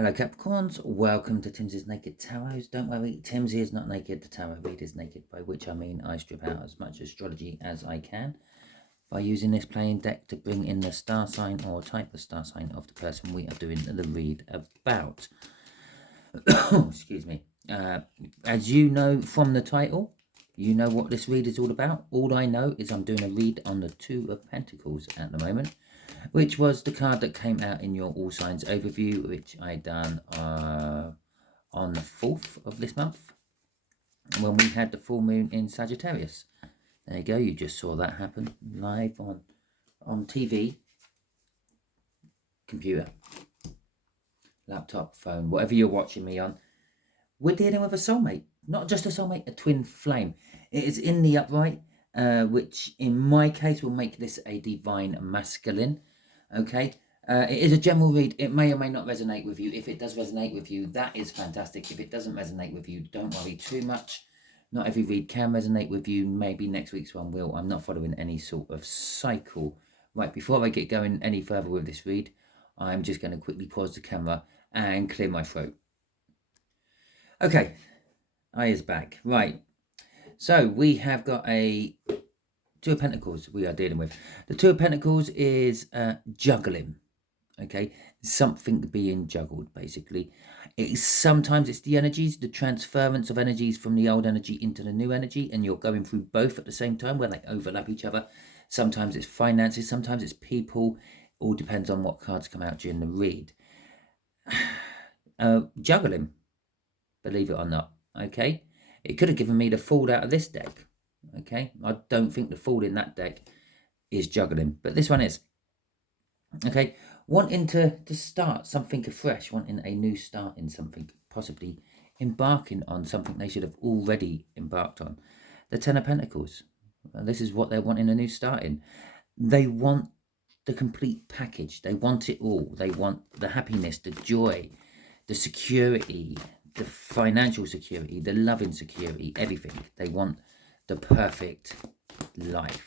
Hello Capricorns, welcome to Timsy's Naked Tarot. Don't worry, Timsy is not naked, the tarot read is naked, by which I mean I strip out as much astrology as I can by using this playing deck to bring in the star sign or type of star sign of the person we are doing the read about. Excuse me. As you know from the title, you know what this read is all about. All I know is I'm doing a read on the Two of Pentacles at the moment, which was the card that came out in your All Signs overview, which I done on the 4th of this month, when we had the full moon in Sagittarius. There you go, you just saw that happen live on TV, computer, laptop, phone, whatever you're watching me on. We're dealing with a soulmate, not just a soulmate, a twin flame. It is in the upright, which in my case will make this a divine masculine. Okay, it is a general read. It may or may not resonate with you. If it does resonate with you, that is fantastic. If it doesn't resonate with you, don't worry too much. Not every read can resonate with you. Maybe next week's one will. I'm not following any sort of cycle. Right, before I get going any further with this read, I'm just going to quickly pause the camera and clear my throat. Okay, eye is back. Right, so we have got a Two of Pentacles we are dealing with. The Two of Pentacles is juggling. Okay, something being juggled, basically. Sometimes it's the energies, the transference of energies from the old energy into the new energy, and you're going through both at the same time where they overlap each other. Sometimes it's finances, sometimes it's people. All depends on what cards come out during the read. Juggling, believe it or not. Okay, it could have given me the Fool out of this deck. Okay, I don't think the Fool in that deck is juggling, but this one is. Okay, wanting to start something afresh, wanting a new start in something, possibly embarking on something they should have already embarked on. The Ten of Pentacles, this is what they're wanting a new start in. They want the complete package. They want it all. They want the happiness, the joy, the security, the financial security, the loving security, everything. They want the perfect life.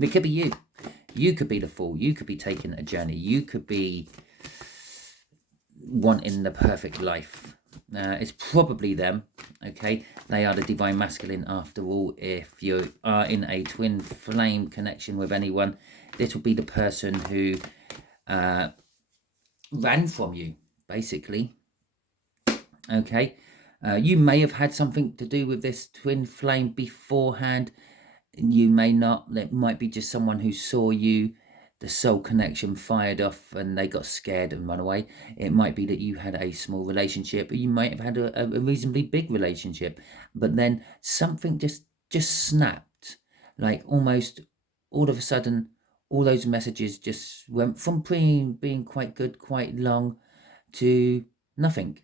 It could be you. You could be the Fool. You could be taking a journey. You could be wanting the perfect life. It's probably them. Okay, they are the divine masculine after all. If you are in a twin flame connection with anyone, this will be the person who ran from you, basically. Okay, you may have had something to do with this twin flame beforehand. You may not. It might be just someone who saw you, the soul connection fired off, and they got scared and run away. It might be that you had a small relationship, or you might have had a reasonably big relationship, but then something just snapped. Like almost all of a sudden, all those messages just went from being quite good, quite long, to nothing.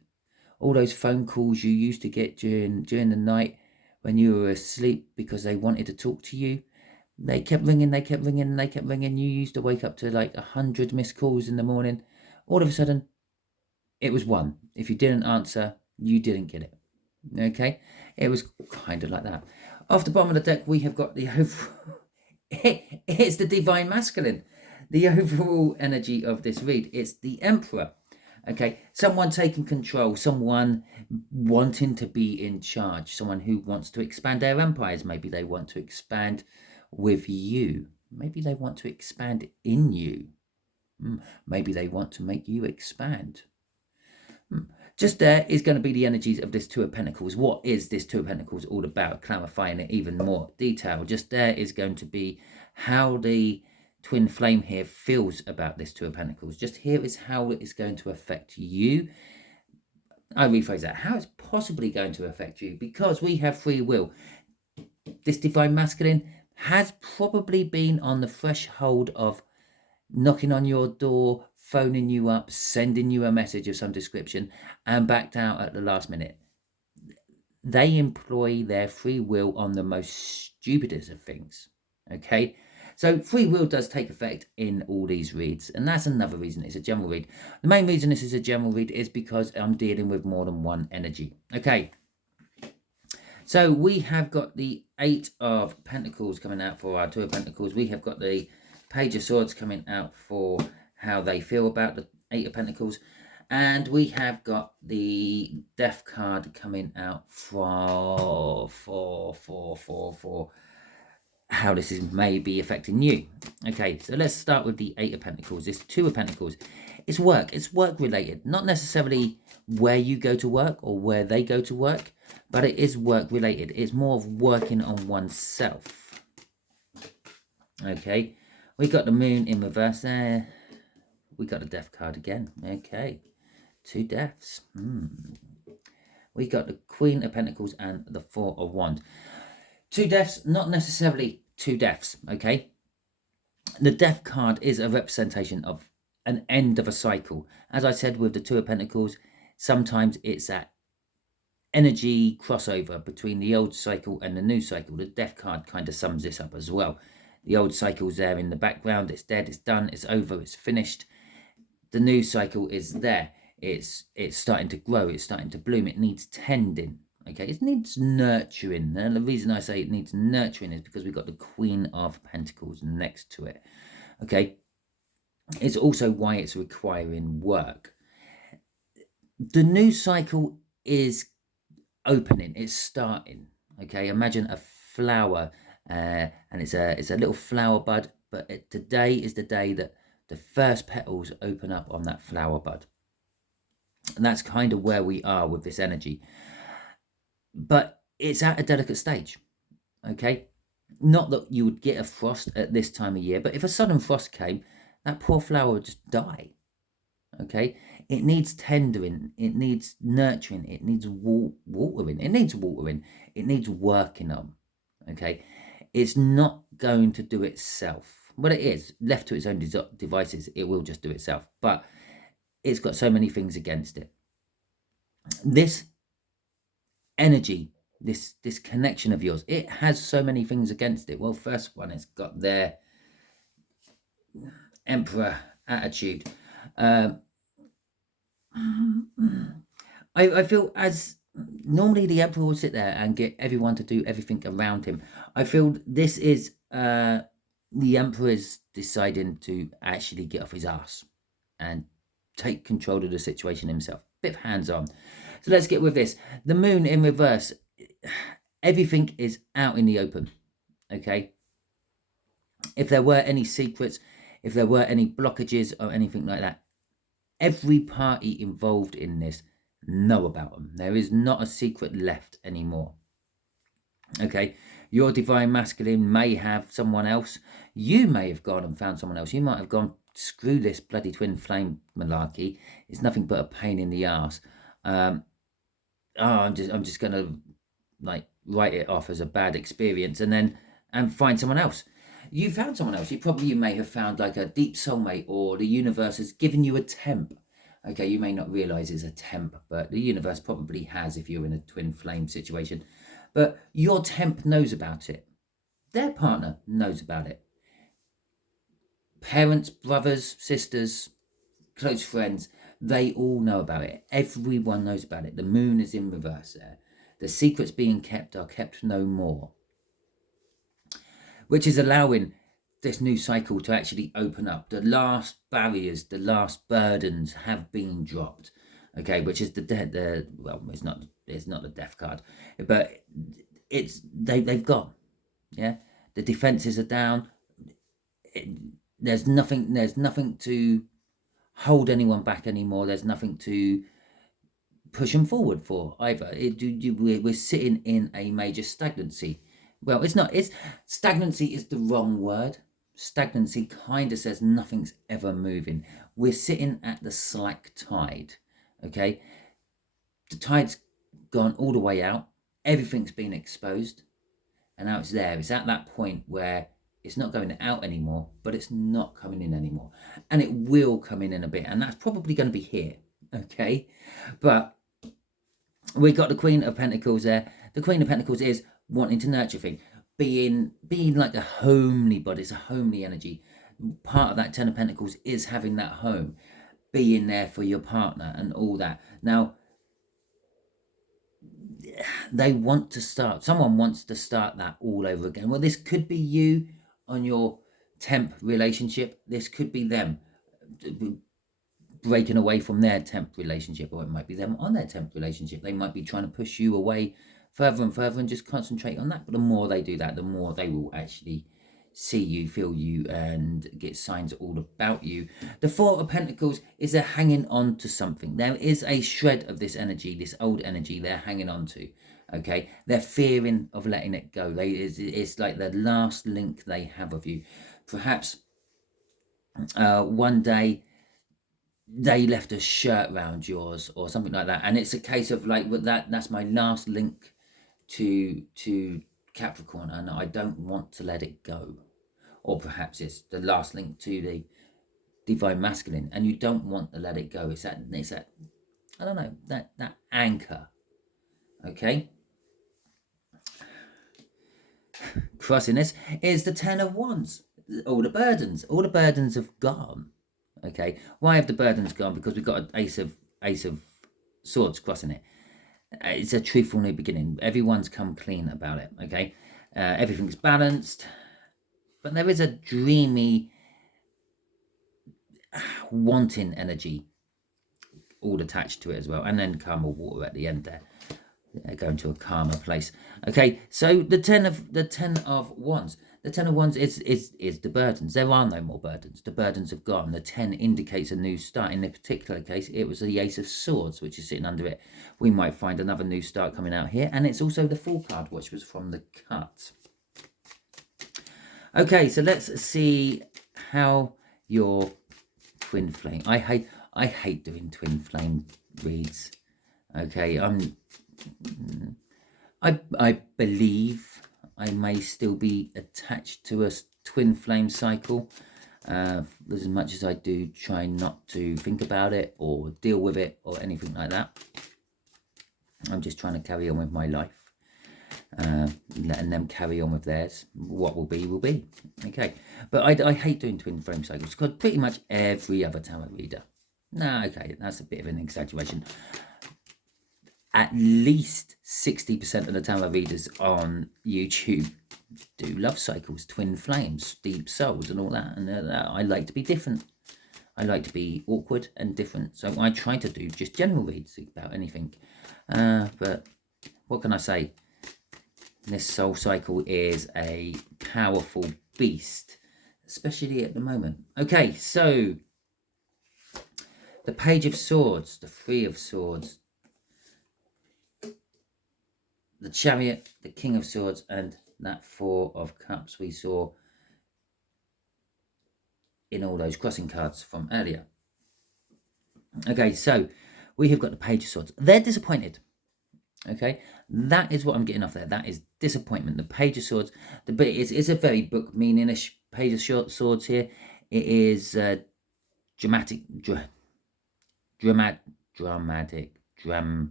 All those phone calls you used to get during the night when you were asleep because they wanted to talk to you, they kept ringing, they kept ringing, and they kept ringing. You used to wake up to like 100 missed calls in the morning. All of a sudden, it was one. If you didn't answer, you didn't get it. Okay? It was kind of like that. Off the bottom of the deck, we have got the it's the divine masculine. The overall energy of this read, it's the Emperor. Okay, someone taking control, someone wanting to be in charge, someone who wants to expand their empires. Maybe they want to expand with you. Maybe they want to expand in you. Maybe they want to make you expand. Just there is going to be the energies of this Two of Pentacles. What is this Two of Pentacles all about? Clarifying it even more detail. Just there is going to be how the twin flame here feels about this Two of Pentacles. Just here is how it is going to affect you. I rephrase that. How it's possibly going to affect you, because we have free will. This divine masculine has probably been on the threshold of knocking on your door, phoning you up, sending you a message of some description, and backed out at the last minute. They employ their free will on the most stupidest of things. Okay? So free will does take effect in all these reads, and that's another reason it's a general read. The main reason this is a general read is because I'm dealing with more than one energy. Okay, so we have got the Eight of Pentacles coming out for our Two of Pentacles. We have got the Page of Swords coming out for how they feel about the Eight of Pentacles. And we have got the Death card coming out for how this is maybe affecting you. Okay, so let's start with the Eight of Pentacles. This Two of Pentacles. It's work. It's work related. Not necessarily where you go to work or where they go to work, but it is work related. It's more of working on oneself. Okay, we got the Moon in reverse there. We got the Death card again. Okay, two deaths. We got the Queen of Pentacles and the Four of Wands. Two deaths, not necessarily two deaths, okay? The Death card is a representation of an end of a cycle. As I said with the Two of Pentacles, sometimes it's that energy crossover between the old cycle and the new cycle. The Death card kind of sums this up as well. The old cycle's there in the background. It's dead, it's done, it's over, it's finished. The new cycle is there. It's starting to grow, it's starting to bloom. It needs tending. Okay, it needs nurturing. And the reason I say it needs nurturing is because we've got the Queen of Pentacles next to it. Okay, it's also why it's requiring work. The new cycle is opening, it's starting. Okay, imagine a flower, and it's a little flower bud, but today is the day that the first petals open up on that flower bud. And that's kind of where we are with this energy. But it's at a delicate stage, okay? Not that you would get a frost at this time of year, but if a sudden frost came, that poor flower would just die, okay? It needs tendering, it needs nurturing, it needs watering, it needs working on, okay? It's not going to do itself. Well, it is. Left to its own devices, it will just do itself. But it's got so many things against it. This energy, this connection of yours, it has so many things against it. Well, first one, it's got their Emperor attitude. I feel as normally the Emperor will sit there and get everyone to do everything around him. I feel this is the Emperor's deciding to actually get off his ass and take control of the situation himself. Bit of hands-on. So let's get with this. The Moon in reverse. Everything is out in the open. Okay. If there were any secrets, if there were any blockages or anything like that, every party involved in this know about them. There is not a secret left anymore. Okay. Your divine masculine may have someone else. You may have gone and found someone else. You might have gone, screw this bloody twin flame malarkey. It's nothing but a pain in the ass. I'm just gonna like write it off as a bad experience and find someone else. You found someone else. You may have found like a deep soulmate, or the universe has given you a temp. Okay, you may not realize it's a temp, but the universe probably has if you're in a twin flame situation. But your temp knows about it. Their partner knows about it. Parents, brothers, sisters, close friends, they all know about it. Everyone knows about it. The Moon is in reverse there. The secrets being kept are kept no more, which is allowing this new cycle to actually open up. The last barriers, the last burdens have been dropped. Okay, which is well, it's not the Death card, but they've gone. Yeah, the defenses are down. There's nothing to hold anyone back anymore. There's nothing to push them forward for either. We're sitting in a major stagnancy. Well, it's not. Stagnancy is the wrong word. Stagnancy kind of says nothing's ever moving. We're sitting at the slack tide. Okay, the tide's gone all the way out. Everything's been exposed, and now it's there. It's at that point where it's not going out anymore, but it's not coming in anymore, and it will come in a bit, and that's probably going to be here. Okay, but we got the Queen of Pentacles there. The Queen of Pentacles is wanting to nurture things, being like a homely body. It's a homely energy. Part of that Ten of Pentacles is having that home, being there for your partner and all that. Now, someone wants to start that all over again. Well, this could be you on your temp relationship. This could be them breaking away from their temp relationship, or it might be them on their temp relationship. They might be trying to push you away further and further and just concentrate on that. But the more they do that, the more they will actually see you, feel you, and get signs all about you. The Four of Pentacles is they're hanging on to something. There is a shred of this energy, this old energy they're hanging on to. Okay, they're fearing of letting it go. It's like the last link they have of you. Perhaps one day they left a shirt around yours or something like that, and it's a case of like, well, that's my last link to Capricorn, and I don't want to let it go. Or perhaps it's the last link to the divine masculine, and you don't want to let it go. It's that I don't know, that anchor. Okay, crossing this is the Ten of Wands. All the burdens have gone. Okay, why have the burdens gone? Because we've got an Ace of Swords crossing it. It's a truthful new beginning. Everyone's come clean about it. Okay, everything's balanced, but there is a dreamy, wanting energy all attached to it as well, and then calmer water at the end there. Going to a calmer place. Okay, so the Ten of Wands. The Ten of Wands is the burdens. There are no more burdens. The burdens have gone. The 10 indicates a new start. In this particular case, it was the Ace of Swords, which is sitting under it. We might find another new start coming out here. And it's also the Fool card, which was from the cut. Okay, so let's see how your twin flame. I hate doing twin flame reads. Okay, I believe I may still be attached to a twin flame cycle, as much as I do try not to think about it or deal with it or anything like that. I'm just trying to carry on with my life, letting them carry on with theirs. What will be, will be. Okay, but I hate doing twin flame cycles because pretty much every other tarot reader. No, okay, that's a bit of an exaggeration. At least 60% of the tarot readers on YouTube do love cycles, twin flames, deep souls and all that. And I like to be different. I like to be awkward and different. So I try to do just general reads about anything. But what can I say? This soul cycle is a powerful beast, especially at the moment. Okay, so the Page of Swords, the Three of Swords, the Chariot, the King of Swords, and that Four of Cups we saw in all those crossing cards from earlier. Okay, so we have got the Page of Swords. They're disappointed. Okay, that is what I'm getting off there. That is disappointment. The Page of Swords, but it's a very book meaning-ish Page of Swords here. It is drama.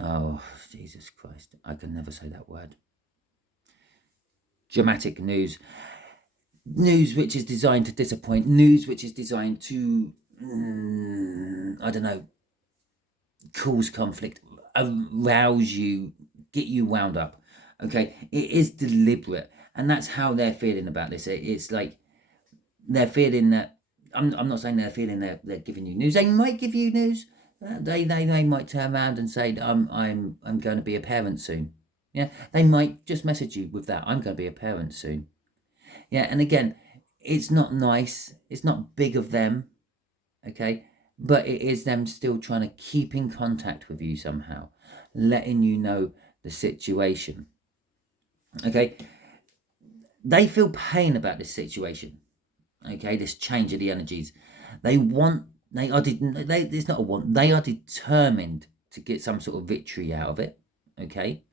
Oh, Jesus Christ. I can never say that word. Dramatic news. News which is designed to disappoint. News which is designed to, I don't know, cause conflict, arouse you, get you wound up. Okay, it is deliberate. And that's how they're feeling about this. It's like they're feeling that, I'm not saying they're feeling they're giving you news. They might give you news. They might turn around and say, I'm going to be a parent soon. Yeah, they might just message you with that. I'm going to be a parent soon. Yeah, and again, it's not nice. It's not big of them. Okay, but it is them still trying to keep in contact with you somehow, letting you know the situation. Okay, they feel pain about this situation. Okay, this change of the energies. It's not a want. They are determined to get some sort of victory out of it. Okay,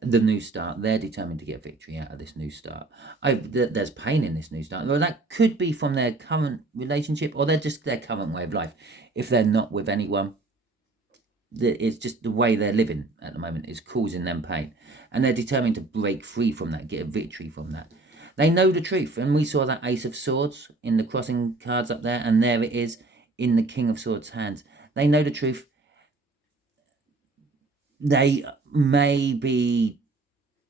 the new start. They're determined to get victory out of this new start. There's pain in this new start. Well, that could be from their current relationship, or they're just their current way of life. If they're not with anyone, it's just the way they're living at the moment is causing them pain, and they're determined to break free from that, get a victory from that. They know the truth, and we saw that Ace of Swords in the crossing cards up there, and there it is in the King of Swords' hands. They know the truth. They may be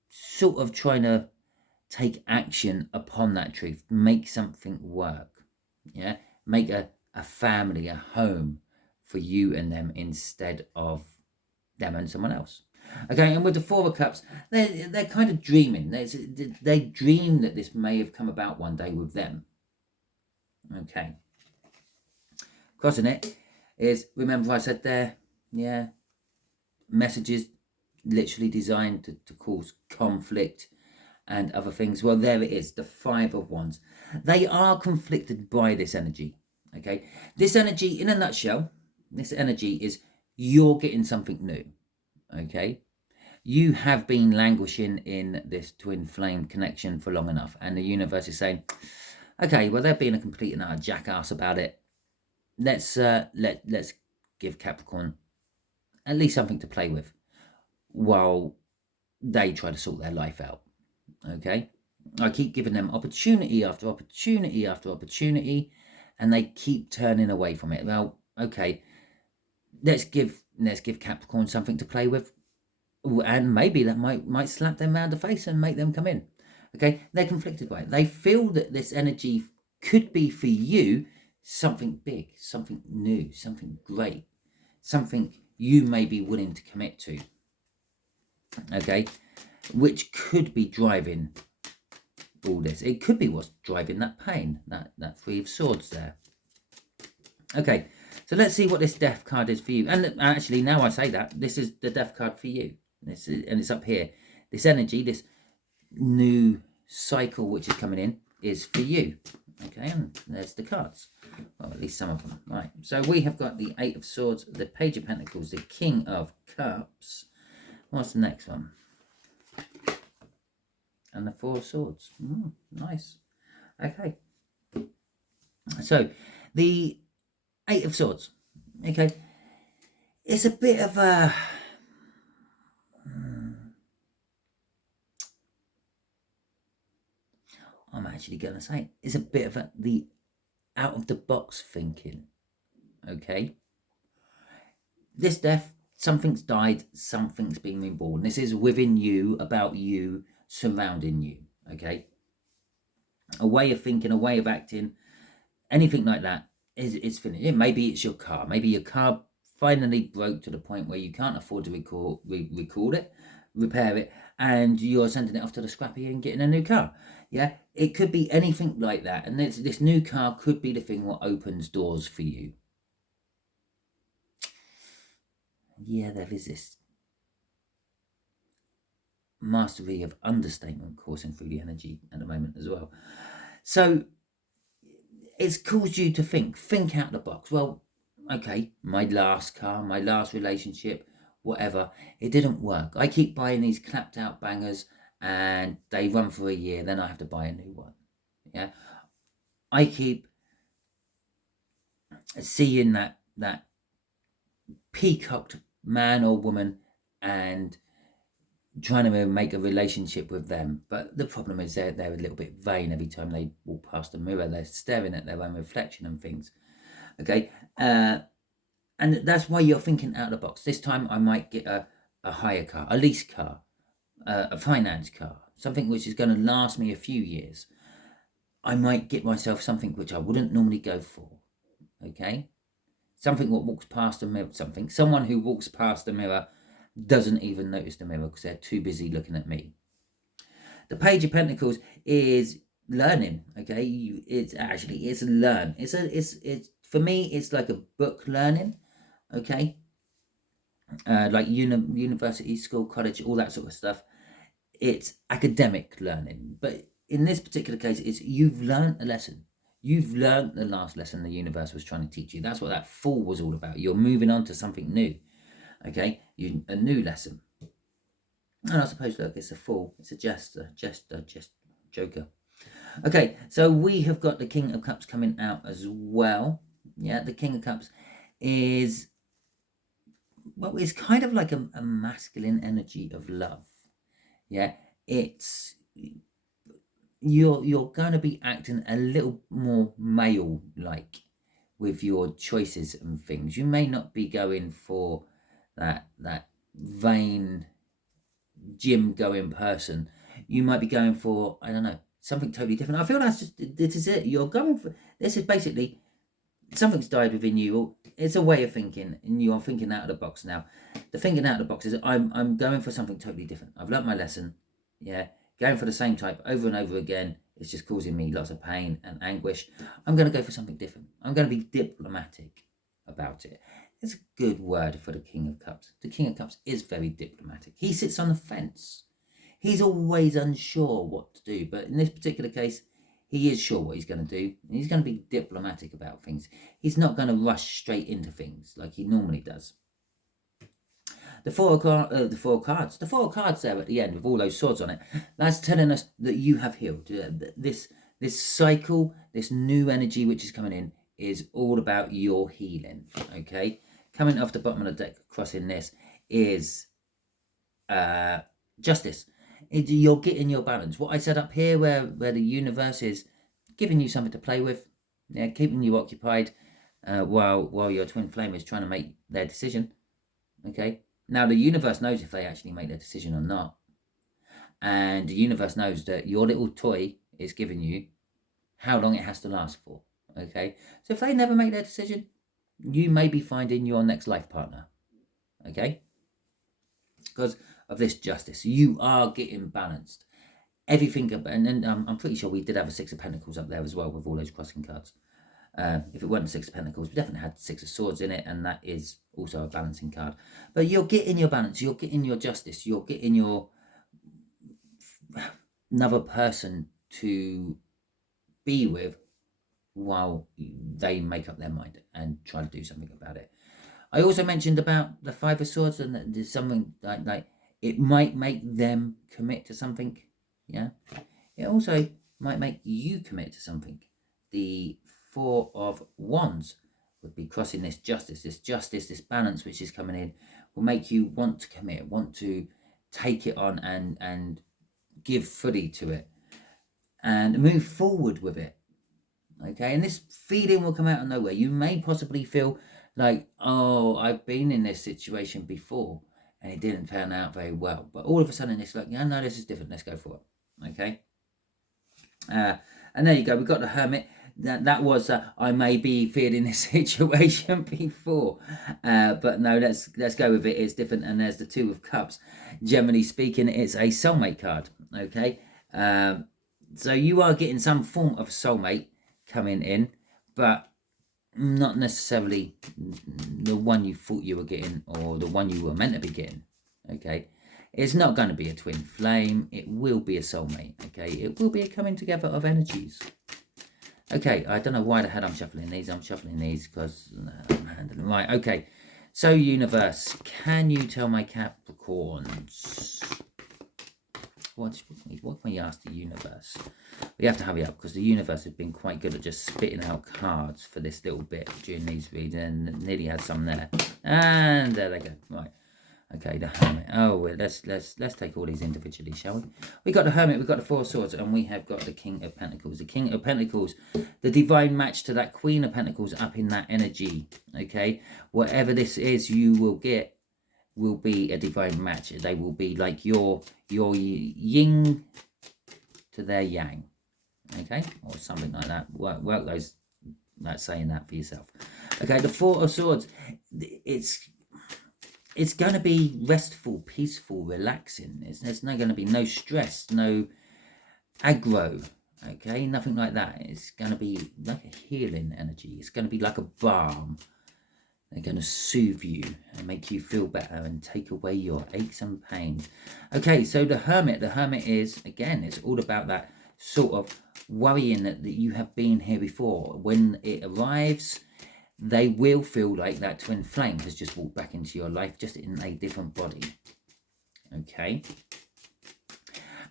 sort of trying to take action upon that truth, make something work. Yeah, make a family, a home for you and them instead of them and someone else. Okay, and with the Four of Cups, they're kind of dreaming. They dream that this may have come about one day with them. Okay. Crossing it is, remember I said there, yeah, messages literally designed to cause conflict and other things. Well, there it is, the Five of Wands. They are conflicted by this energy. Okay, this energy, in a nutshell, this energy is you're getting something new. Okay, you have been languishing in this twin flame connection for long enough, and the universe is saying, okay, well, they're being a complete and utter jackass about it. Let's give Capricorn at least something to play with while they try to sort their life out. Okay, I keep giving them opportunity after opportunity after opportunity, and they keep turning away from it. Well, okay, let's give Capricorn something to play with, and maybe that might slap them round the face and make them come in. Okay, they're conflicted by it. They feel that this energy could be for you something big, something new, something great, something you may be willing to commit to. Okay, which could be driving all this. It could be what's driving that pain, that Three of Swords there. Okay, so let's see what this Death card is for you. And actually, now I say that, this is the Death card for you. And it's up here. This energy, this new cycle which is coming in, is for you. Okay, and there's the cards. Well, at least some of them. Right, so we have got the Eight of Swords, the Page of Pentacles, the King of Cups. What's the next one? And the Four of Swords. Nice. Okay. So, the Eight of Swords. Okay. It's a bit of a... I'm actually going to say it's a bit of the out-of-the-box thinking. Okay. This death, something's died, something's been reborn. This is within you, about you, surrounding you. Okay. A way of thinking, a way of acting, anything like that is finished. Maybe it's your car. Maybe your car finally broke to the point where you can't afford to repair it, and you're sending it off to the scrappy and getting a new car. Yeah, it could be anything like that, and this new car could be the thing what opens doors for you. Yeah, there is this mastery of understatement coursing through the energy at the moment as well. So it's caused you to think out the box. Well, okay, my last car, my last relationship, whatever, it didn't work. I keep buying these clapped out bangers and they run for a year, then I have to buy a new one. Yeah, I keep seeing that peacocked man or woman and trying to make a relationship with them, but the problem is they're a little bit vain. Every time they walk past the mirror, they're staring at their own reflection and things. Okay, and that's why you're thinking out of the box. This time I might get a hire car, a lease car, a finance car, something which is going to last me a few years. I might get myself something which I wouldn't normally go for. Okay, something that walks past the mirror, someone who walks past the mirror doesn't even notice the mirror because they're too busy looking at me. The Page of Pentacles is learning. Okay, it's learn. It's for me, it's like a book learning. Okay, like university, school, college, all that sort of stuff. It's academic learning, but in this particular case, it's you've learned a lesson. You've learned the last lesson the universe was trying to teach you. That's what that Fool was all about. You're moving on to something new. Okay, a new lesson. And I suppose, look, it's a Fool. It's a jester, joker. Okay, so we have got the King of Cups coming out as well. Yeah, the King of Cups is, well, it's kind of like a masculine energy of love. Yeah, it's, you're going to be acting a little more male-like with your choices and things. You may not be going for that vain gym going person. You might be going for, I don't know, something totally different. I feel that's just, this is it. You're going for, this is basically something's died within you. It's a way of thinking, and you are thinking out of the box now. The thinking out of the box is I'm going for something totally different. I've learnt my lesson. Yeah, going for the same type over and over again is just causing me lots of pain and anguish. I'm going to go for something different. I'm going to be diplomatic about it. It's a good word for the King of Cups. The King of Cups is very diplomatic. He sits on the fence. He's always unsure what to do, but in this particular case, he is sure what he's going to do. He's going to be diplomatic about things. He's not going to rush straight into things like he normally does. The four cards there at the end with all those swords on it, that's telling us that you have healed. This cycle, this new energy which is coming in is all about your healing, okay? Coming off the bottom of the deck, crossing this, is justice. You're getting your balance. What I said up here, where the universe is giving you something to play with, yeah, keeping you occupied while your twin flame is trying to make their decision, okay? Now, the universe knows if they actually make their decision or not. And the universe knows that your little toy is giving you how long it has to last for, okay? So if they never make their decision, you may be finding your next life partner, okay? Because of this justice, you are getting balanced. Everything, and then I'm pretty sure we did have a Six of Pentacles up there as well with all those crossing cards. If it weren't the Six of Pentacles, we definitely had Six of Swords in it, and that is also a balancing card. But you're getting your balance, you're getting your justice, you're getting your another person to be with while they make up their mind and try to do something about it. I also mentioned about the Five of Swords, and that there's something like it might make them commit to something. Yeah, it also might make you commit to something. The Four of Wands would be crossing this justice, this balance which is coming in, will make you want to commit, want to take it on and give fully to it and move forward with it. Okay, and this feeling will come out of nowhere. You may possibly feel like, oh, I've been in this situation before and it didn't turn out very well. But all of a sudden it's like, yeah, no, this is different. Let's go for it. Okay. And there you go. We've got the Hermit. That was I may be feeling this situation before, but no, let's go with it. It's different. And there's the Two of Cups. Generally speaking, it's a soulmate card. Okay. So you are getting some form of soulmate coming in, but not necessarily the one you thought you were getting or the one you were meant to be getting. Okay, it's not going to be a twin flame. It will be a soulmate. Okay, it will be a coming together of energies. Okay, I don't know why the hell I'm shuffling these. I'm shuffling these because I'm handling right. Okay, so universe, can you tell my Capricorns? What can we ask the universe? We have to hurry up because the universe has been quite good at just spitting out cards for this little bit during these reads, and nearly had some there. And there they go. Right. Okay, the Hermit. Oh, well, let's take all these individually, shall we? We got the Hermit, we've got the Four of Swords, and we have got the King of Pentacles. The King of Pentacles, the divine match to that Queen of Pentacles up in that energy. Okay, whatever this is, you will get will be a divine match. They will be like your yin to their yang, okay, or something like that. Work those, like saying that for yourself. Okay, the Four of Swords, it's going to be restful, peaceful, relaxing. There's not going to be no stress, no aggro, okay, nothing like that. It's going to be like a healing energy. It's going to be like a balm. They're going to soothe you and make you feel better and take away your aches and pains. Okay, so the Hermit is, again, it's all about that sort of worrying that you have been here before. When it arrives, they will feel like that twin flame has just walked back into your life, just in a different body. Okay.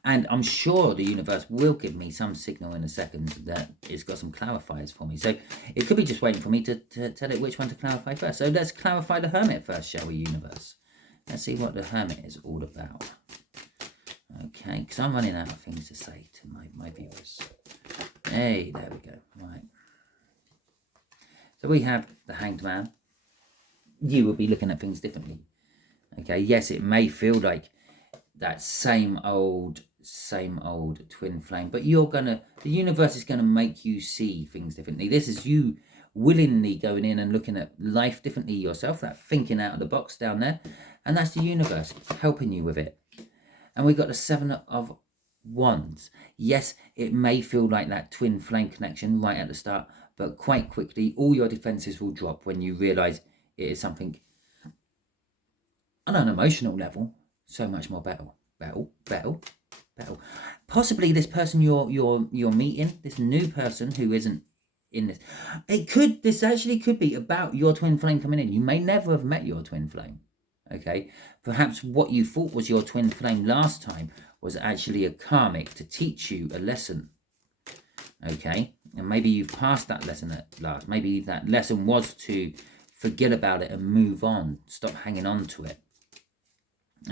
And I'm sure the universe will give me some signal in a second that it's got some clarifiers for me. So it could be just waiting for me to tell it which one to clarify first. So let's clarify the Hermit first, shall we, universe? Let's see what the Hermit is all about. Okay, because I'm running out of things to say to my viewers. Hey, there we go. Right. So we have the Hanged Man. You will be looking at things differently. Okay, yes, it may feel like that same old twin flame, but the universe is gonna make you see things differently. This is you willingly going in and looking at life differently yourself, that thinking out of the box down there. And that's the universe helping you with it. And we've got the 7 of Wands. Yes, it may feel like that twin flame connection right at the start, but quite quickly, all your defenses will drop when you realize it is something on an emotional level so much more better. Possibly this person you're meeting, this new person who isn't in this. This actually could be about your twin flame coming in. You may never have met your twin flame. Okay, perhaps what you thought was your twin flame last time was actually a karmic to teach you a lesson. Okay, and maybe you've passed that lesson at last. Maybe that lesson was to forget about it and move on, stop hanging on to it.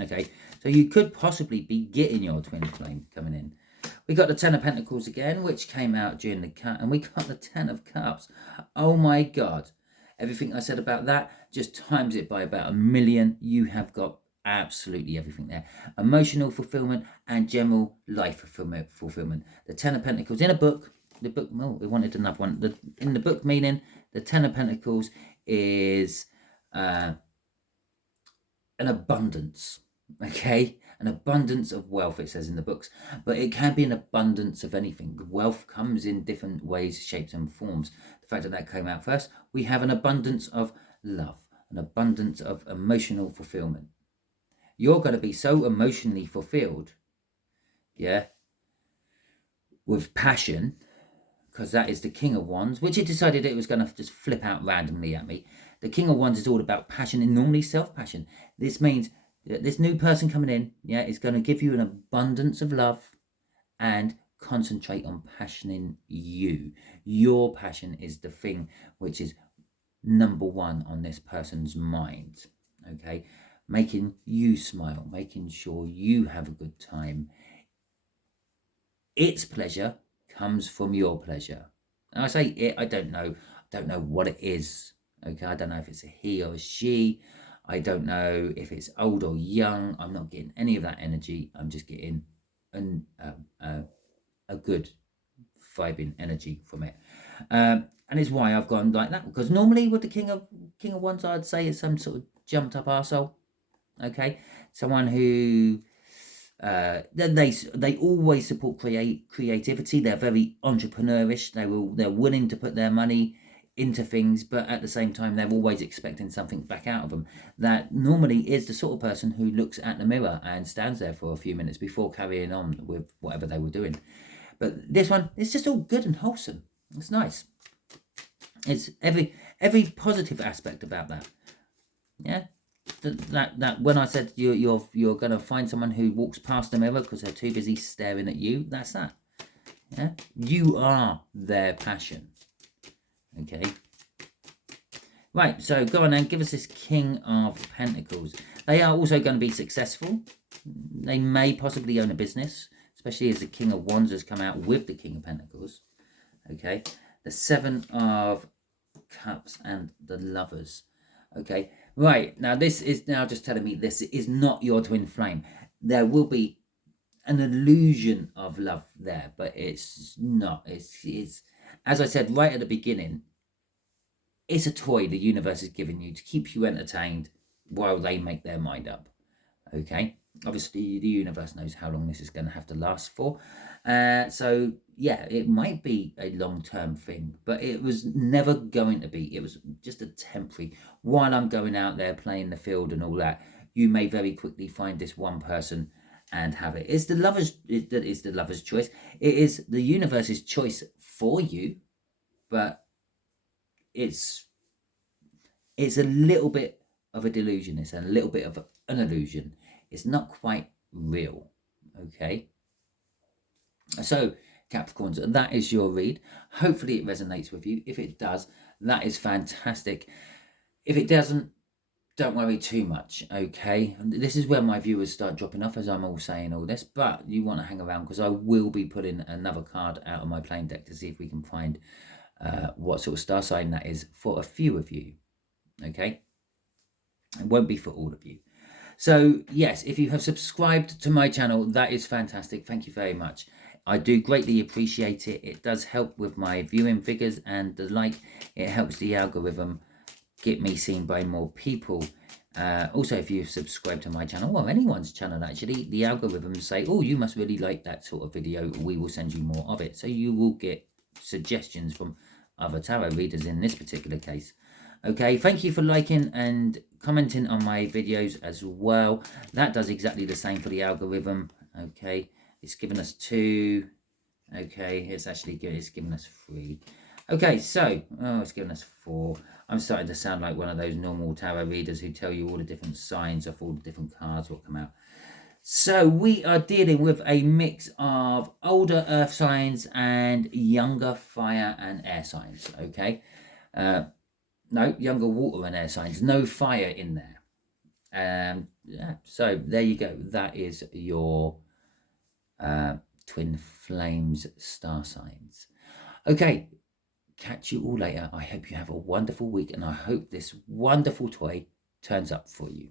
Okay, so you could possibly be getting your twin flame coming in. We got the 10 of Pentacles again, which came out during the cut, and we got the 10 of Cups. Oh my God. Everything I said about that, just times it by about 1,000,000. You have got absolutely everything there. Emotional fulfillment and general life fulfillment. The 10 of Pentacles in a book. The book, oh, we wanted another one. In the book meaning, the 10 of Pentacles is an abundance. Okay, an abundance of wealth, it says in the books, but it can be an abundance of anything. Wealth comes in different ways, shapes and forms. The fact that came out first, we have an abundance of love, an abundance of emotional fulfillment. You're going to be so emotionally fulfilled, yeah, with passion, because that is the King of Wands, which it decided it was going to just flip out randomly at me. The King of Wands is all about passion, and normally self-passion. This means this new person coming in, yeah, is going to give you an abundance of love and concentrate on passioning you. Your passion is the thing which is number one on this person's mind, okay? Making you smile, making sure you have a good time. Its pleasure comes from your pleasure. And I say it, I don't know what it is, okay? I don't know if it's a he or a she. I don't know if it's old or young. I'm not getting any of that energy. I'm just getting a good vibing energy from it. And it's why I've gone like that. Because normally with the King of Wands, I'd say it's some sort of jumped up arsehole. Okay? Someone who they always support creativity. They're very entrepreneurish. They're willing to put their money into things, but at the same time they're always expecting something back out of them. That normally is the sort of person who looks at the mirror and stands there for a few minutes before carrying on with whatever they were doing. But this one, it's just all good and wholesome. It's nice. It's every positive aspect about that. Yeah, that when I said you're gonna find someone who walks past the mirror because they're too busy staring at you, that's that. Yeah, you are their passion. Okay. Right, so go on then, give us this King of Pentacles. They are also going to be successful. They may possibly own a business, especially as the King of Wands has come out with the King of Pentacles. Okay. The 7 of Cups and the Lovers. Okay. Right, now this is now just telling me this is not your twin flame. There will be an illusion of love there, but it's not. It's as I said right at the beginning, it's a toy the universe is giving you to keep you entertained while they make their mind up. Okay? Obviously, the universe knows how long this is going to have to last for. So, yeah, it might be a long-term thing, but it was never going to be. It was just a temporary. While I'm going out there playing the field and all that, you may very quickly find this one person and have it. It's the lover's choice. It is the universe's choice for you, but it's a little bit of a delusion. It's a little bit of an illusion. It's not quite real. Okay. So Capricorns, that is your read. Hopefully it resonates with you. If it does, that is fantastic. If it doesn't, don't worry too much, okay? This is where my viewers start dropping off as I'm all saying all this, but you want to hang around because I will be putting another card out of my playing deck to see if we can find what sort of star sign that is for a few of you, okay? It won't be for all of you. So, yes, if you have subscribed to my channel, that is fantastic. Thank you very much. I do greatly appreciate it. It does help with my viewing figures and the like. It helps the algorithm get me seen by more people. Also, if you subscribe to my channel, or anyone's channel actually, the algorithms say, oh, you must really like that sort of video. We will send you more of it. So you will get suggestions from other tarot readers in this particular case. Okay, thank you for liking and commenting on my videos as well. That does exactly the same for the algorithm. Okay, it's given us 2. Okay, it's actually good. It's given us 3. Okay, so, it's given us 4. I'm starting to sound like one of those normal tarot readers who tell you all the different signs of all the different cards what come out. So we are dealing with a mix of older earth signs and younger fire and air signs, okay? No, younger water and air signs. No fire in there. Yeah, so there you go. That is your twin flames star signs. Okay, catch you all later. I hope you have a wonderful week, and I hope this wonderful toy turns up for you.